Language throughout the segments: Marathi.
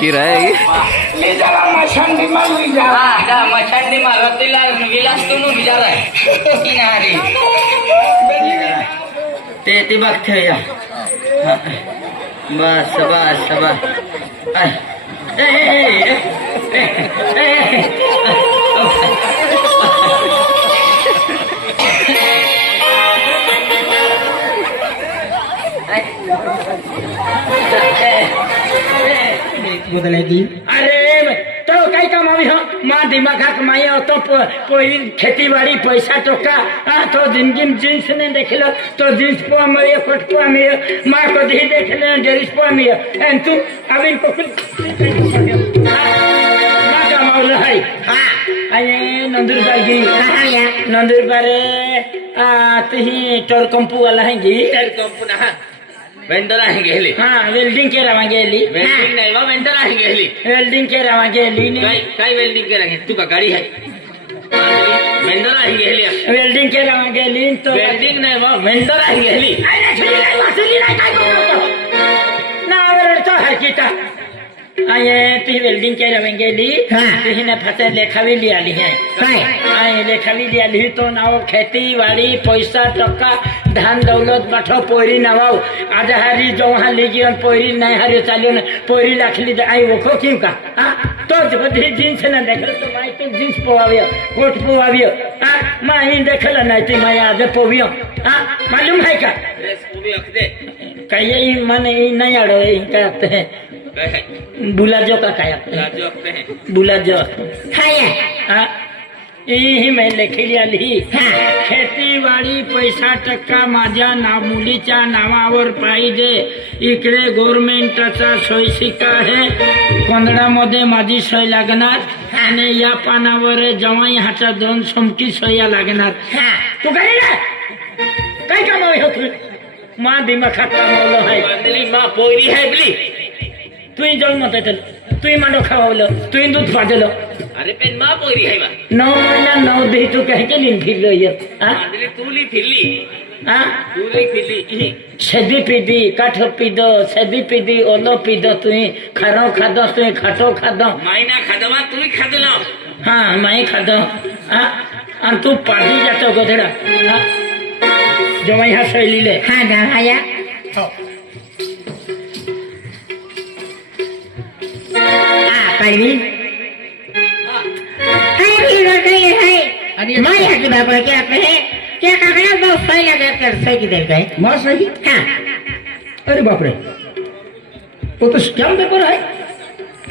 किराया ले जरा मछंडी मार ली जा का मछंडी मारतीला विलास तुम विचार आहे किनारी ते ती बघते या बस बस बस बदलेगी अरे तो कई कमावी हो माँ दिमाग कमाई हो तो कोई खेती बाड़ी पैसा टोका तो जिंदगी में जींस ने देख लो तो जींस पो मिले कोट पो मिले माँ को दी देख ले ड्रेस पो मिले एंड तू अब इनको कुछ माँ कमाओ है अरे नंदुर बागी नंदुर बारे तुही टोर कंपू वाला है जी तर कंपना वेंडर आहे गेली वेल्डिंग के रवा गेली वेल्डिंग नाही वा वेंडर आहे गेली वेल्डिंग के रवा गेली काय वेल्डिंग केला तू का गाडी आहे वेंडर आहे गेली वेल्डिंग के रवा गेली तो वेल्डिंग नाही वा वेंडर आहे गेली तो हरकीता आये तुही वेल्डिंग के रवा गेली तुही ने फसे लेखावी लियाली है आये लेखावी लियाली तो नाव खेती बाड़ी पैसा टका धान दौलत बाठो पोरी नवाओ आज हारी जो हाँ लीजिए पोरी नहीं हारी चालियो न पोरी लाखली आई वो खो क्यों का तो बधी जीन्स न देखल तो माई तो जीन्स पोवावियो कोट पोवावियो माई देखल नहीं तो माई आज पोवियो मालूम है का ड्रेस पोवी अखदे कई मन नहीं आड़ो इनका हैं बुलाजो का क्या राजू अखदे हैं बुलाजो हाँ ही मैं लेखी लिहिली खेती बाड़ी पैसा टक्का माझ्या मुलीच्या नावावर पाहिजे इकडे गव्हर्नमेंटचा सोय शिक्का आहे कोंदडामध्ये माझी सोय लागणार आणि या पानावर जवाई हाच्या 2 सोमकी सोया लागणार तू घरी काय कमावी होत मा दिमाखात कमावलं आहे बदली मा पोरी आहे बली तुही जन्मत तुही मांडो खावलं तुही दूध पाजलं अरे पेन मा पोरी आहे बा 9 महिना 9 दही तू कह के लिन फिर रही है बदली तूली फिरली हाँ तूली फिरली सदी पीदी काठ पीदो सदी पीदी ओलो पीदो तुही खरो खादो तुही खाटो खादो मायना खादवा तूही खादलो हाँ माई खादो हाँ आणि तू पाठी जातो गोधडा जेव्हा ह्या शैलीले हाँ ना आया पहिली माया की बाबा क्या क्या कागड़ा बहुत सही लगा कर सही की देख गए माँ सही हाँ अरे बाप रे वो तो स्टैम्प पेपर है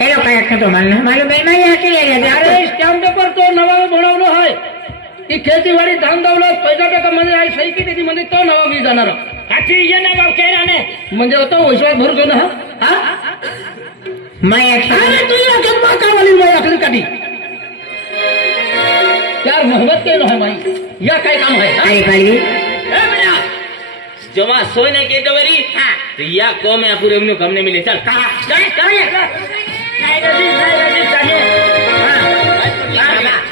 हेलो काय का तो मालूम है मैं यहाँ के लिए अरे स्टैम्प पेपर तो नवा बनवलो है ये खेतीवाडी धान दौलत पैसा टका म्हणजे आहे सही की त्याची म्हणजे तो नवा मी जाणार हाची ये ना बाप काय राणे म्हणजे तो विश्वास भरतो ना हा मैं अरे तू या जन्मा का वाली मैं अकल काटी यार मोहब्बत के है माई या काय काम है अरे भाई ए बेटा जमा सोय नहीं के दवरी तो या को में पूरे में कम नहीं मिले चल कहां नहीं चाहिए हां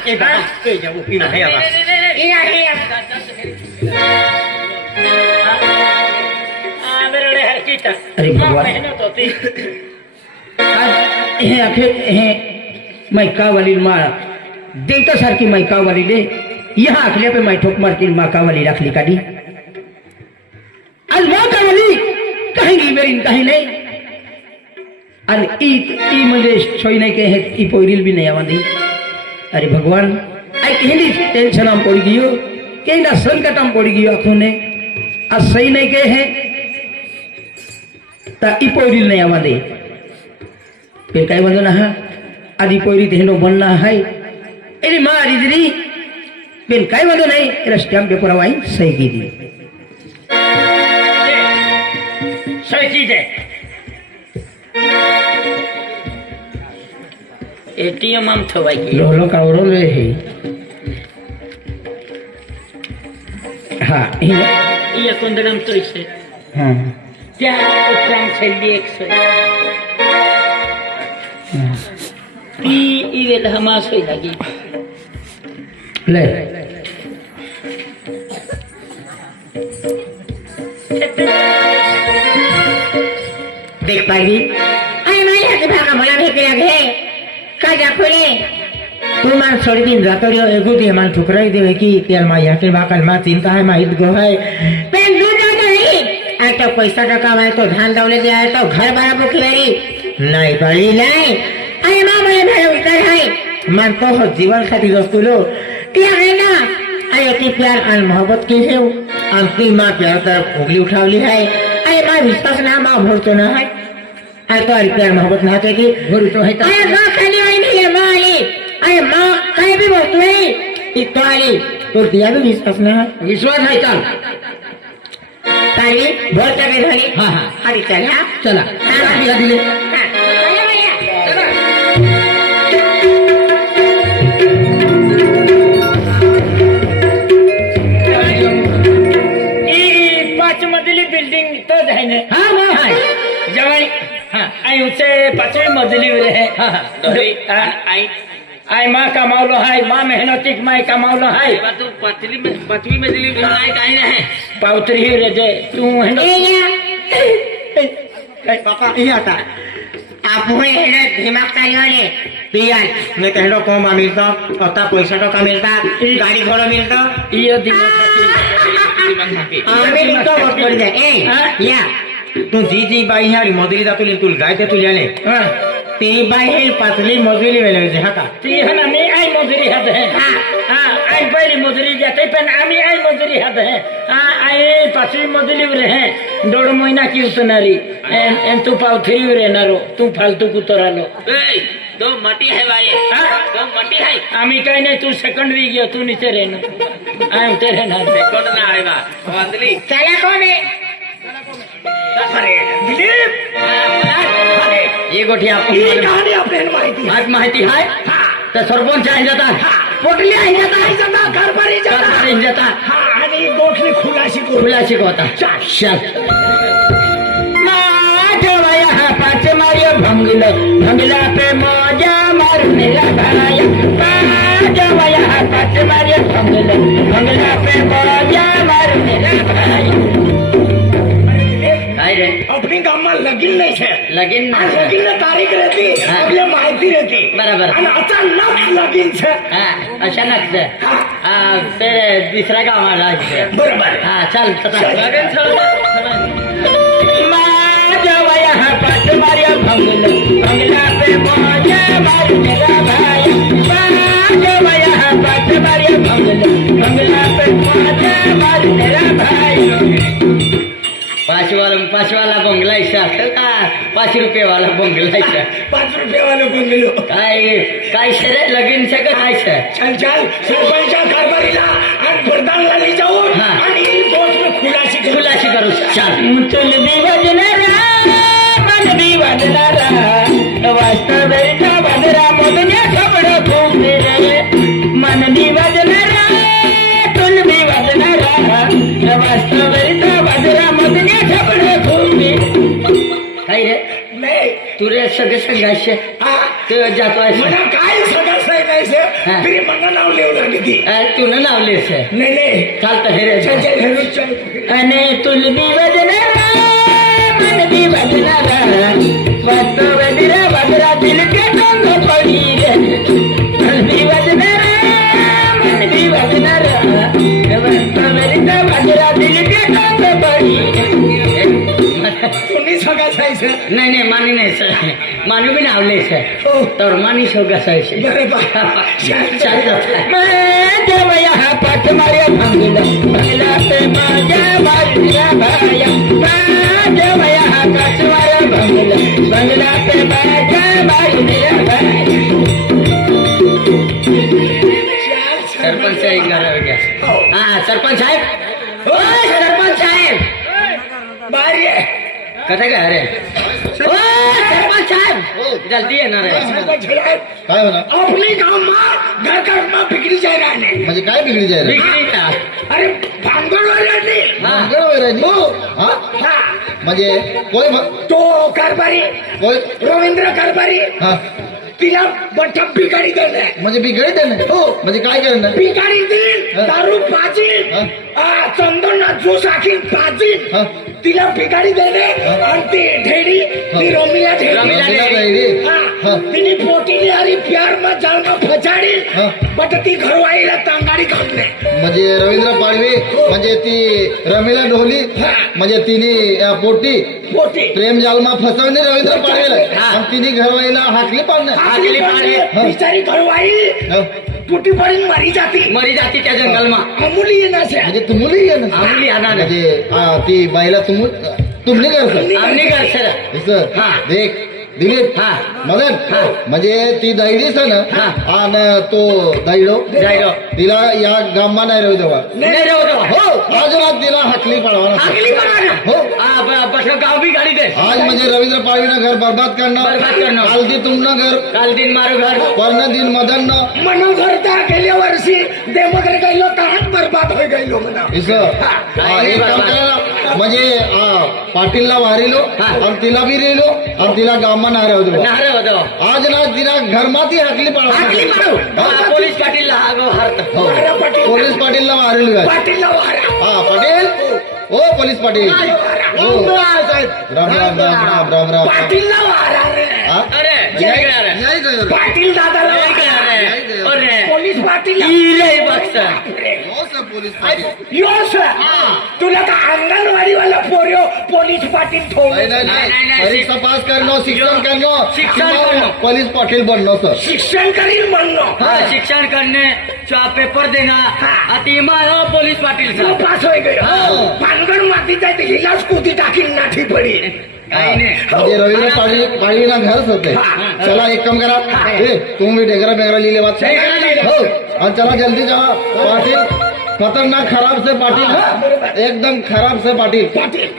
ए बा ए जाओ ई है बा मेरे हर की अरे भगवान मेहनत होती हे अखेर हे मैकावाली माळ देता सारखी मैकावाली दे यहाँ आखल्या पे मैं ठोक मार के माकावाली रख ली काडी आज माकावाली कहीं मेरी कहीं नहीं और ई म्हणजे सोई नहीं के है ई पोइरिल भी नहीं आवांदी अरे भगवान आई हिंदी टेंशन हम पड़ गयो केना संकट हम पड़ गयो अखोने आज सही नहीं के है ता ई पोइरिल नहीं आवांदी पे काय वांधो ना आधी पोरी तेनो बनना है एरी मारी दरी पेन काय वांधो नहीं एरा स्टैम्प पेपर आई सही की दी सही की दे एटीएम हम थवाई की लोलो कावरो ले है हां ये कोंदडम तो इसे हां क्या उपराम छेली 100 इवेल हमास होई लगी ले देख पाहिली आणि माझ्या हाती भागा मला भेटल्या घे काय दाखवले तू मान सोडीन जातो रे एगुदी मान ठुकराई देवे की त्याला माझ्या हाती भागाल मा चिंता है माहित गो है पेन दूध नहीं आ तो पैसा टका मैं तो धान दौले दे आए तो घर बारा बुखी नहीं पड़ी नहीं अरे माँ मैं भाई उतर है मान तो हो जीवन खातिर दोस्तों लो क्या है ना अरे की प्यार और मोहब्बत की है अंतिम माँ प्यार तरफ उंगली उठावली है अरे माँ विश्वास ना माँ भोर तो ना है अरे तो प्यार मोहब्बत ना होते की भोर तो है अरे माँ खाली आई नहीं है माँ आली अरे माँ कहीं भी वस्तु है तो आली तो दिया भी विश्वास ना है विश्वास है चल ताली भोर तक धनी हाँ हाँ अरे चल हाँ चला हाँ दिले बिल्डिंग तो है ना हाँ हाँ हाँ जवाई हाँ आई उसे 5वीं मजली में रहे हाँ हाँ आई माँ कमावलो है माँ मेहनती माँ कमावलो है तू 5वीं मजली में आई काही नाही पावतरी ही रे तू पापा ये आता आप हेडे दिमाग चालवाले पियान मैं कहलो कम मिलता अता पैसा टका मिलता गाड़ी घोड़ा मिलता ये दिमाग आम्ही तो बोल दे ए या तू जी बाई है मजुरी जातो तू गाय ते तुझ्या ने ती बाई है पातली मजुरी वेले हा का ती है ना मी आई मजुरी हात है हां आई पहिली मजुरी जाते पण आम्ही आई मजुरी हात है हां आई 5वीं मजली वर है 1.5 महिना की उतनारी एन तू पावथरी रहनारो तू फालतू कुतरालो ए तो मटी है भाई तो मटी है आम्ही काय नाही तू सेकंड वीक गयो तू नीचे रहना आई उते रहना सेकंड ना आएगा वांदली चला कोण है अरे दिलीप ये गोठी आपली माहिती आहे तर सरपंच आहे जातात पोटली आहे जातात घर जातात आणि गोठली खुलाशी होता माझ्या हा पाच मार्य भंगला पे मजा मारून भाया माझ्या हा पाच मार्य भंगला पे मजा मारून भाया अपनी गाम में लगीन नहीं है लगीन लगीन तारीख रहती आपल्या माहिती रहती बराबर अचानक लगीन है अचानक से फिर दूसरा गाँव आ बराबर हाँ चल पाच मारिया भंगला पे मौजा मारू मेरा भाई पाच मारिया भंगला पे मौजा मारू मेरा भाई पाच वाला बंगला का 5 रुपये वाला बंगला 5 रुपये वाला बंगलो काय शे लगीन से काय शे चल सरपंचा कारभारीला आणि प्रधानला ले जाऊ आणि दोस्त में खुलाशी करू चल चल दिवजनरा मन दिवजनरा वास्तविकता बदरा मोदने खबड़ खूब रे मन दिवजनरा तुल दिवजनरा वास्तविकता बदरा मोदने खबड़ खूब काय रे नाही तुरे सगळे संघाशे ते जातो आहे मला काय सगळं सांगायचे तरी मला नाव लिहून लागली तुला नाव लिहायचं नाही चालतं हे रे आणि तुलबी वजनारा मन बी वजनारा वास्तव दिरा बदरा दिल के रंग पडी रे तुलबी वजनारा मन बी वजनारा वास्तव दिरा बदरा दिल के रंग पडी तुम्ही सगळं जायचं नाही मानी नाही सर मानू बी नावले सर तर मानी सगळं जायचं देवया हा पाठ मार्या भंगला पे माझ्या मारिया भाया देवया हा पाठ मार्या भंगला पे माझ्या मारिया भाया सरपंच साहेब घरा गया हाँ सरपंच साहेब सरपंच साहेब बाहर कथा काय अरे सरपंच साहेब जल्दी येणार आहे काय होणार आपली गाव घर घर बिक्री जायला नाही म्हणजे काय बिगडी जाईल बिक्री का अरे भांगडवाल्याने म्हणजे कोय तो कारभारी कोय रवींद्र कारभारी हा तिला बठ्ठा बिगाडी देणार म्हणजे बिगडी देणार हो म्हणजे काय करणार बिगाडी देईल दारू पाजील चंदन ज्यूस आखी पाजील तिला बिगाडी देणे आणि ती ढेडी ती रोमिला रमीला ढेडी ढेडी. हा. तिने पोटीने आणि प्यार मा जाळमा फचाडी हा. बट ती घरवाईला तांगाडी घालणे म्हणजे रवींद्र पाडवी म्हणजे ती रमीला ढोली म्हणजे तिने पोटी पोटी प्रेम जालमा फसवणे रवींद्र पाडवीला हा. आणि तिने घरवाईला हाकली पाडणे हाकली पाडली हा. बिचारी घरवाई हा. तुटी पडून मारी जाती मरी जाती त्या जंगलમાં अमुली येण्याच्या म्हणजे तुम्ही ये ना आमली आना ने म्हणजे ती बाईला तुम्ही करता आमनी कर सर असं हा. देख दिलीप हा. मदन हा. म्हणजे ती दैडीच आहे ना हा. आणि तो दैडो जायडो तिला या गाममा नाही राहू देवा नाही रे होतो हो आज रात तिला हाकली पाडवा हाकली पडवाना हो बस गाव भी गाडी दे आज म्हणजे रवींद्र पाडवीनं घर बर्बाद करणार बर्बाद करणार. काल ती तुमनं घर काल दिन मारो घर पर्ण दिन मदन मनोघरता गेल्या वर्षी देवकडे गेलो तहात बरबाद होई गेलो म्हणा इसं एक काम करायला म्हणजे पाटीलला वारिलो हा. आणि तिला बी रेलो आणि तिला गाममा नाही राहू देवा ना रे होतो आज ना तिला घरमाती हाकली हाकली पाडवा पडू पोलीस पाटील हागो हरत हो. वारा पाटील. पोलीस पाटीलला मारेल काय पाटीलला वारा हा पाटील हो पोलीस पाटील हो राम राम राम राम राम राम पाटीलला वारा रे हा? अरे जय गया रे नाही गं. पाटील दादाला जय गया वारा. रे अरे पोलीस पाटील इरे बक्सा हो सर, पोलीस पाटील योस तुला का अंगणवाडीवाला पोरियो पोलीस पाटील ठेवू नाही नाही नाही, नाही नाही, परीक्षा पास करणं शिक्षण करणं शिक्षण किंवा करणं. पोलीस पाटील बनणं सर शिक्षण करील म्हणणं हाँ, शिक्षण करने पेपर देना अतिमा पोलीस पाटील तो साहब पास होई गयो पानगड मातीचा हिलाच कुती टाकील नाठी पडी काही नाही म्हणजे रवींद्र पाडवीला घरच होते चला एक काम करा ए, तुम्ही डेगरा बेगरा लिहिले बात डेगरा लिहिले. हो आणि चला जल्दी जावा पाटील खतरनाक खराब से पाटील एकदम खराब से पाटील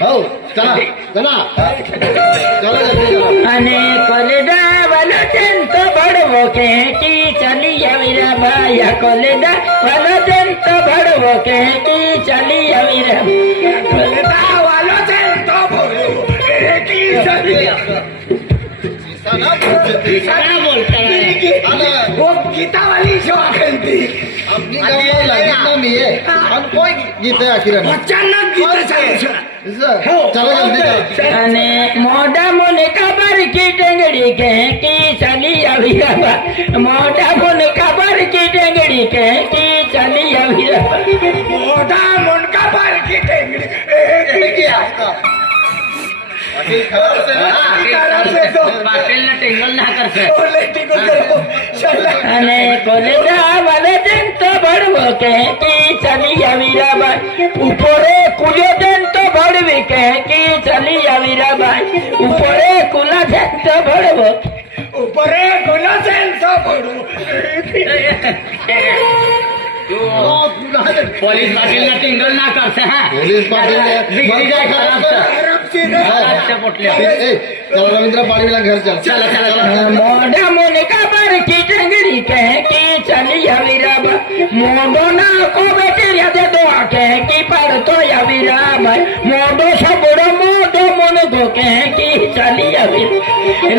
हो चला चला चला जल्दी चला અને કોલેડા વાલો જંતો ભડવો કે કી ચાલી આવી રે ભાયા કોલેડા વાલો જંતો ભડવો કે કી ચાલી આવી રે वालो तो भरो की सदी क्या बोलता है वो गीता वाली शो खेलती आपली गावाला लागत नाही आहे आणि कोण गीत आखिर अचानक गीत चालू चला जल्दी चला અને મોઢા મોને ખબર કી ડંગડી કે કી ચાલી આવી રે મોઢા મોને ખબર કી ડંગડી કે કી ચાલી આવી રે मोठा मुंडका पार की टेंगडी पाटील खराब से ना पाटील ना टेंगल ना कर सर અને કોલેડા વાલો જંતો ભડવો કે કી ચાલી આવી રે ઉપરે કુલ્યો જંતો ભડવી કે કી ચાલી આવી રે ઉપરે કુલા જંતો ભડવો ऊपर गुना तो भरू पोलीस पाटील ना टेंगल ना कर सर हाँ पोलीस पाटील बिगड़ी जाए खराब सर खराब से पोटल्या चला रवींद्र पाडवीला घर चल चला चला चला મોઢા મોને ખબર કી ડંગડી કે કી ચાલી આવી રે મોઢો ના કો બેટે યાદે દો કે કી પાડતો આવી રે મોઢો સબડો મોઢો મોને ગો કે કી ચાલી આવી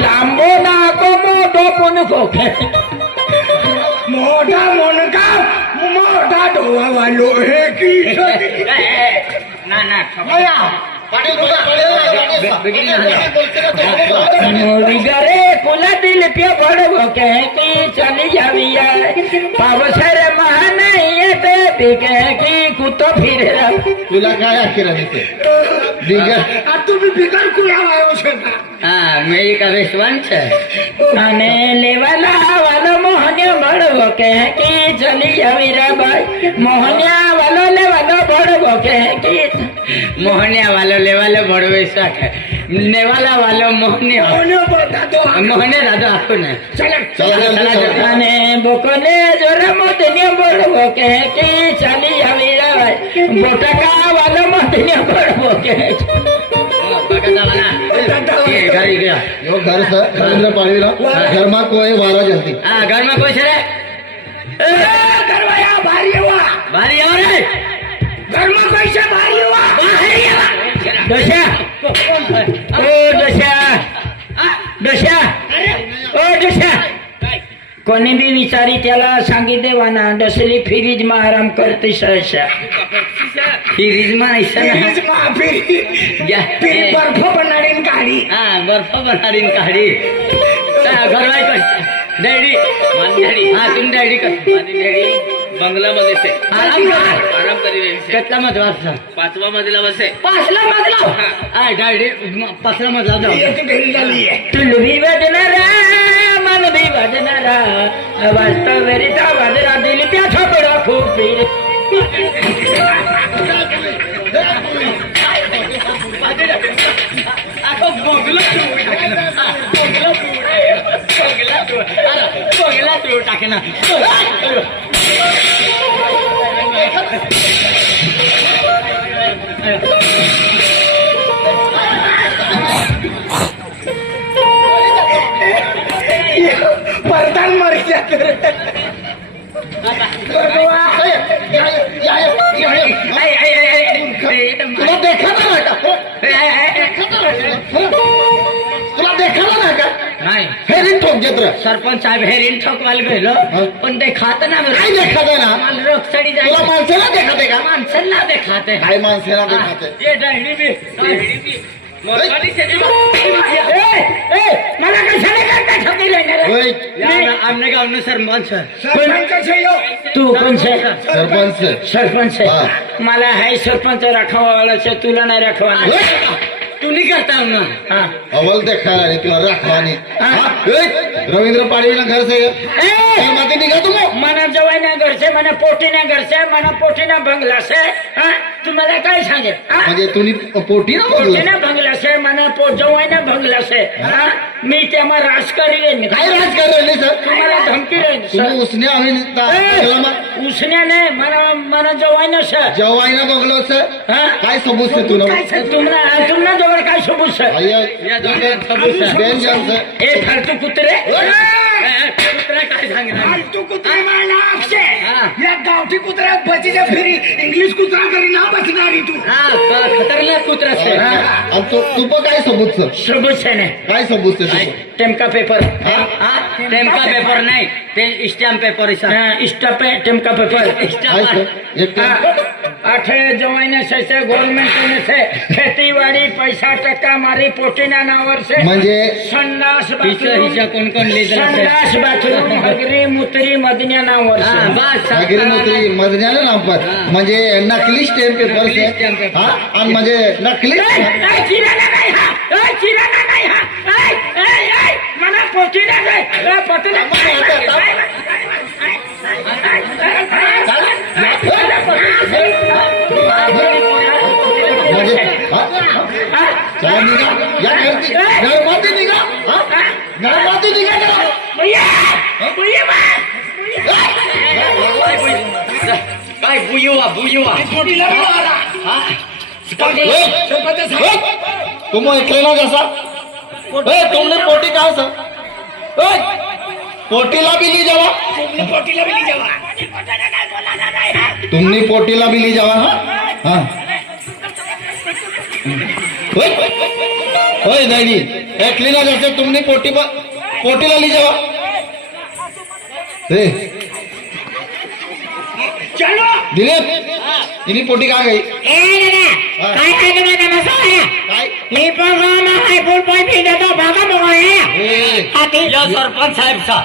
લાંબો ના કો મોઢો મોને ગો કે मोठा मुंडका मोठा डोळा वालो हे की ना ना पाटील बोला बिगड़ी ना વિગરે કુલા દિલ પે ભડવો કે કી ચાલી આવી પાવસર મહાને તે કે કી કૂતો ફિરે तुला काय आखिर आहे बिगर आ तुम्ही बिगर कुळा वायो છે हाँ मेरी का विश्वास है અને લેવાલા વાલો મોહન્યો ભડવો કે કી ચાલી આવી રે મોહન્યા વાલો લેવાલો ભડવો કે કી मोहनिया वालो लेवालो बड़वे साथ है नेवाला वालो मोहनिया कोणी बोलता तो मोहने दादा आपको ने चला चला जल्दी चला અને બોકોને જોરે મોતન્યો ભડવો કે કી ચાલી આવી રે બોટકા વાલો મોતન્યો ભડવો કે ये घर ही गया यो घर सर रवींद्र पाडवीला घरमा कोय वारा जल्दी हाँ घर में कोई सर करवाया भारी हुआ भारी और है घर में पैसे भारी हुआ ડોશા ઓ ડોશા ડોશા ઓ ડોશા કોને બી વિચારી त्याला सांगी देवाना डसली फ्रीज માં આરામ કરતી सहसा फ्रीज म्हणायचं ना बर्फ बनणारी गाडी हा बर्फ बनारी काढी घरवाय कर डॅडी माझी डॅडी हा तुम्ही डॅडी कर माझी डॅडी बंगल्यामध्ये से आराम कर आराम करी रही से કેટલા મજલા છે 5वा मजला बसे પાછલા મજલા આ ડાડી પાછલા મજલા જાવ તુલ भी वदनारा मन भी वदनारा वास्तव वेरिता वदरा दिल प्या छपड़ा खूब पीर આખો બોગલો બોગલા તો ટાકે ના परदान मर गया तुला देखा ना का तुला देखा ना का नाही हेरिंग ठोक देत रे सरपंच साहेब हेरीन ठोकवायला गेलो पण ते खात ना काय देखाते ना मला रोगसाडी तुला जायची माणसाला देखाते का माणसांना ते खाते काय माणसाला देखाते ये डायरी बी मोरवाडी से मला कशाने करता ठोकी राहणार होय आमने गावनं सरपंच तू कोण से सरपंच सरपंच हा. मला हाय सरपंच राखवावाला से तुला नाही राखवा तू नाही करता ना हा अवल देखायला आणि तुला राखवानी रवींद्र पाडवीला घर से माती निघा तुम्ही मना जवाई ना घर से मना पोटी ना घर से मना पोटी ना बंगला से हा तुम्हाला काय सांगेल हा? म्हणजे तुम्ही पोटी ना पोटी बघलं ना बंगला से मना जवाई ना बंगला से हा मी तेव्हा राजकारी रेन काय राजकारण सर तुम्हाला धमकी रेन तुम्ही उसने आम्ही उसने नाही मना मना जवाई ना सर जवाईना बघलो सर हा काय सबूत से तुला तुम्हाला जवळ काय सबूत सर या दोघं सबूत आहे. बेन जाम सर ए फालतू कुत्रे कुत्रा काय सांगणार फालतू कुत्रे मला आपसे हा. या गावठी कुत्रा बचीच्या फेरी इंग्लिश कुत्रा करी ना बचणारी तू हा खतरनाक कुत्रा से आणि तू पण काय सबूत सर सबूत से नाही काय सबूत से तुझं? टेमका पेपर टेमका पेपर नाही ते स्टॅम्प पेपर स्टॉप है टेमका पेपर काय सर एक आठ जवाइन से गवर्नमेंट से खेती बाड़ी पैसा टक्का मारी पोटीना नावर से म्हणजे संडास हिचा बाथरूम कोण कोण लिहिलं संडास बाथरूम हगरी मुतरी मदन्या नावर से अगिरी मोत्री मधण्याला नाव पर म्हणजे नकली स्टॅम्प पेपर नकली stamp paper. हा आणि म्हणजे नकली चिराना नाही हा चिराना नाही हा मला पोटीना जाय पोटीना म्हणजे चला निघा या घरमाती निघा घरमाती निघा काय बुयुवा तुम ऐकले ना जसा तुमने पोटी कहा सर पोटीला भी ली जावा तुमने पोटीला भी ली जावा हाँ होय नाही ऐकली ना जसे तुमने पोटीला ली जावा चलो दिलीप इनी पोटी कहा गई काय काय मी पण हाय फुल पॉइंट देतो भागा मोया या सरपंच साहेबचा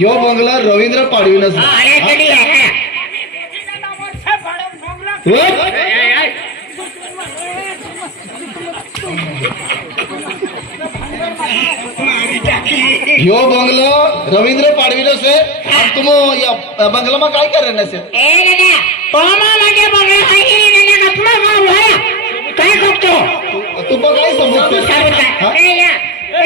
यो बंगला रवींद्र पाडवीनं अरे कधी आहे यो बंगलो रवींद्र पाडवीनं से अब तुम या बंगला में काय करे से ए दादा कोमा मागे बघा हाय की दादा गप्पा गाव आहे काय करतो तू पण काय सबूत ए या ए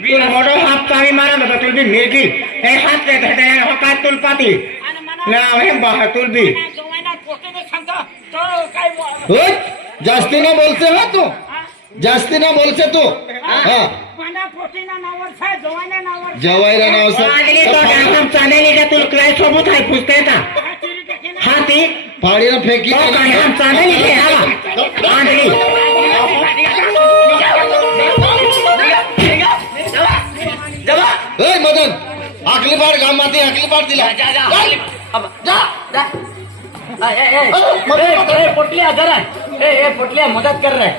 तू मोठो हात कावी मारा मग तुल बी मेगी ए हात ते घटे हो काय तुल पाती ना हे बाह तुल बी जास्ती ना बोलसे हा तू जास्ती ना बोलसे तू हा जवायला नाव आदली तो डांगम चालेली का तुला काय सबूत आहे पुसते का हा ती पाडीनं फेकी तो डांगम चालेली के हा आदली मदन आकली पाड गाम माती आकली पाड दिला जा पोटलिया जरा पोटलिया मदत कर रहे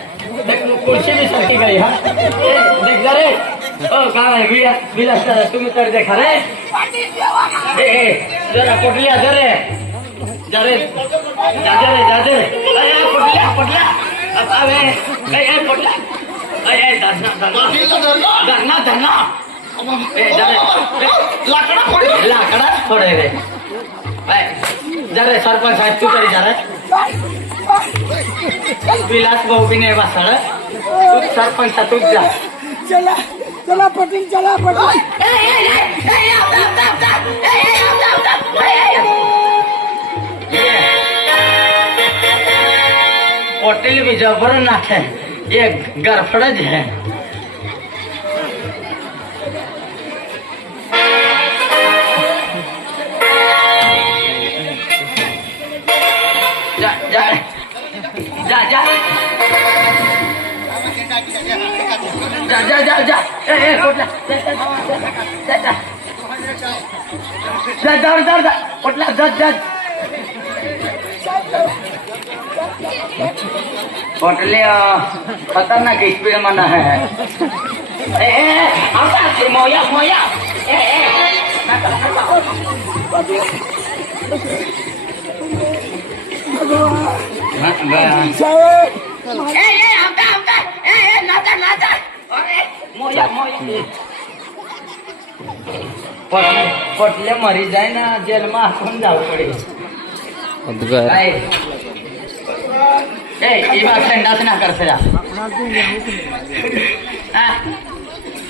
देख कुर्सी भी सरकी गई हाँ देख जरे ओ कहाँ है बिलास तुम्हें कर देखा रे जरा पोटलिया जरे जरे जाजरे पोटलिया पोटलिया अबे पोटलिया धरना लाकडा थोडे रे जरे सरपंच साहेब तू तरी जरा विलास भाऊ बी नाही बसणार तू सरपंच तूच जा चला चला पटील चला पटील होटल भी जबर नाथ है ये गरफड़ज है जा जा जा जा जा जा जा जा पोटला जा जा पोटला जा पोटले खतरनाक स्पीड में है मोया मोया पोटले मरी जाए ना जेल में आपण जाऊ पडे संडास ना कर सया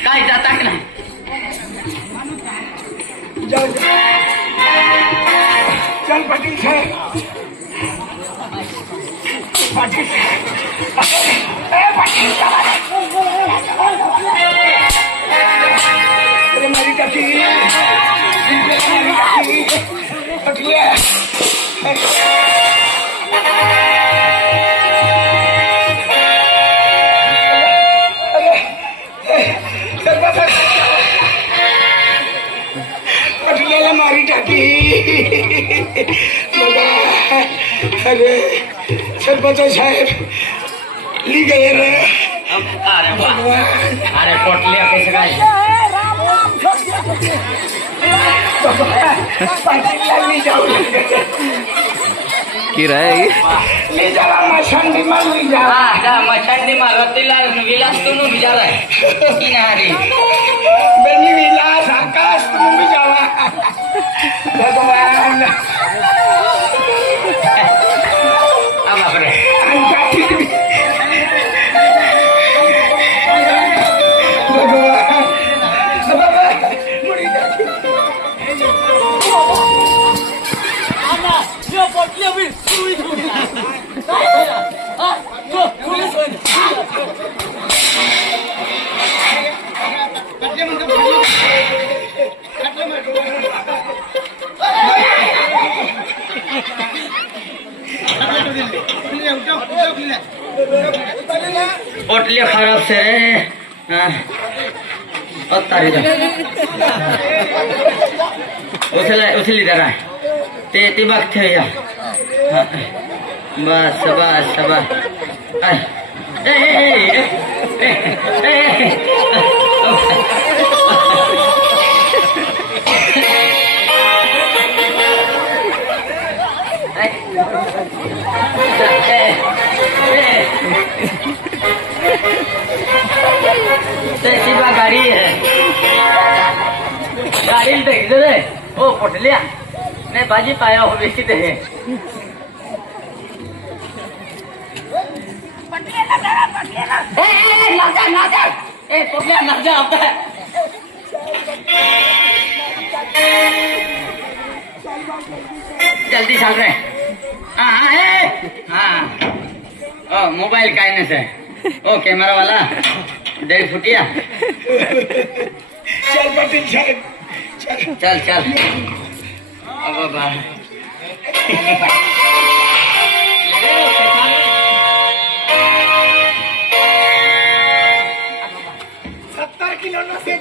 काय जाता की नाही चल पटील साहेब पटील अरे मेरी टकी पटिया पटियाला मारी टाकी अरे सरपंच साहेब ली गए रे अरे पोटले कैसे काय ली जाओ की रहे ले जाला मछंडी मार ली जा मच्छंडी मारतीला विलास तू विचार आहे की नाही बेनी विलास आकाश तुम भी जाला भगवान बापरे पोटली खराब से तारी उचली जरा ते बघते या बस बस बस शिवा गाड़ी है गाड़ी देख दे ओ पोटलिया नहीं बाजी पाया हो बेची दे पोटलिया ना जा होता है जल्दी चल रहे हाँ ओ मोबाइल काइनेस है ओ कैमरा वाला 1.5 फुटिया चल पटील साहेब चल चल अब बाबा 70 किलो ना से